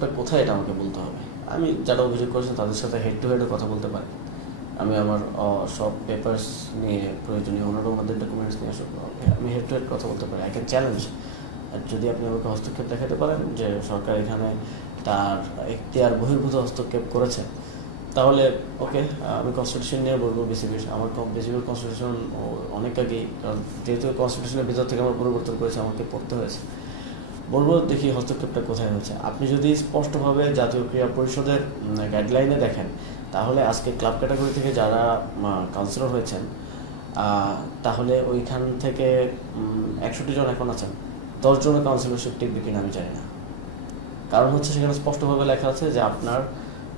হস্তক্ষেপটা কোথায় এটা আমাকে বলতে হবে। আমি যারা অভিযোগ করেছেন তাদের সাথে হেড টু হেডে কথা বলতে পারি। আমি আমার সব পেপারস নিয়ে প্রয়োজনীয় ওনাদের ডকুমেন্টস নিয়ে আমি হেড টু হেড কথা বলতে পারি। I can challenge. আর যদি আপনি আমাকে হস্তক্ষেপ দেখাতে পারেন যে সরকার এখানে তার এখতিয়ার বহির্ভূত হস্তক্ষেপ করেছে, তাহলে ওকে, আমি কনস্টিটিউশন নিয়ে বলবো বিসিবির। আমার বিসিবির কনস্টিটিউশন অনেক আগেই, কারণ যেহেতু কনস্টিটিউশনের ভিতর থেকে আমার পরিবর্তন করেছে, আমাকে পড়তে হয়েছে। বলবো দেখি হস্তক্ষেপটা কোথায় হয়েছে। আপনি যদি স্পষ্টভাবে জাতীয় ক্রীড়া পরিষদের গাইডলাইনে দেখেন, তাহলে আজকে ক্লাব ক্যাটাগরি থেকে যারা কাউন্সিলর হয়েছেন, তাহলে ওইখান থেকে 61 জন এখন আছেন, 10 জনের কাউন্সিলরশিপ টিকবে কিনা আমি জানি না। কারণ হচ্ছে সেখানে স্পষ্টভাবে লেখা আছে যে আপনার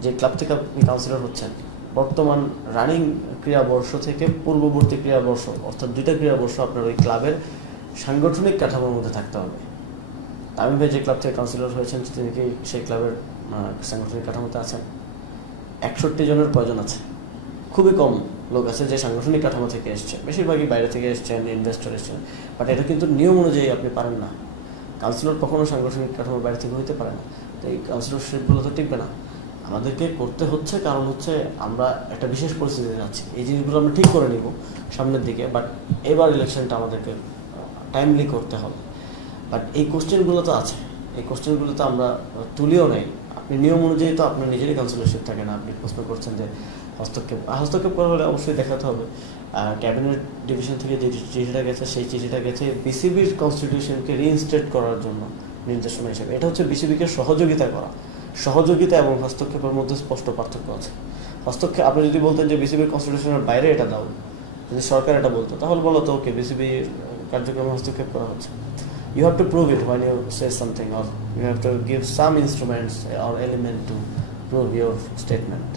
যে ক্লাব থেকে আপনি কাউন্সিলর হচ্ছেন, বর্তমান রানিং ক্রীড়াবর্ষ থেকে পূর্ববর্তী ক্রীড়াবর্ষ, অর্থাৎ 2টা ক্রীড়াবর্ষ আপনার ওই ক্লাবের সাংগঠনিক কাঠামোর মধ্যে থাকতে হবে। তামিম ভাই যে ক্লাব থেকে কাউন্সিলর হয়েছেন, তিনি কি সেই ক্লাবের সাংগঠনিক কাঠামোতে আছেন? 61 জনের প্রয়োজন আছে। খুবই কম লোক আছে যে সাংগঠনিক কাঠামো থেকে এসছে, বেশিরভাগই বাইরে থেকে এসছেন, ইনভেস্টর এসছেন। বাট এটা কিন্তু নিয়ম অনুযায়ী আপনি পারেন না। কাউন্সিলর কখনো সাংগঠনিক কাঠামোর বাইরে থেকে হইতে পারে না। তো এই কাউন্সিলরশিপগুলো তো টিকবে না। আমাদেরকে করতে হচ্ছে, কারণ হচ্ছে আমরা একটা বিশেষ পরিস্থিতিতে যাচ্ছি। এই জিনিসগুলো আমরা ঠিক করে নিব সামনের দিকে, বাট এবার ইলেকশনটা আমাদেরকে টাইমলি করতে হবে। বাট এই কোশ্চেনগুলো তো আছে, এই কোশ্চেনগুলো তো আমরা তুলিও নেই। আপনি নিয়ম অনুযায়ী তো আপনার নিজেরই কাউন্সিলরশিপ থাকে না। আপনি প্রশ্ন করছেন যে হস্তক্ষেপ করা হলে অবশ্যই দেখাতে হবে। ক্যাবিনেট ডিভিশন থেকে যে চিঠিটা গেছে, সেই চিঠিটা গেছে বিসিবির কনস্টিটিউশনকে রিইনস্টেট করার জন্য নির্দেশনা হিসেবে। এটা হচ্ছে বিসিবিকে সহযোগিতা করা। সহযোগিতা এবং হস্তক্ষেপের মধ্যে স্পষ্ট পার্থক্য আছে। হস্তক্ষেপ, আপনি যদি বলতেন যে বিসিবির কনস্টিটিউশনের বাইরে এটা দাও, যদি সরকার এটা বলতো, তাহলে বলো তো ওকে, বিসিবির কার্যক্রমে হস্তক্ষেপ করা হচ্ছে। You have to prove it when you say something, or you have to give some instruments or element to prove your statement.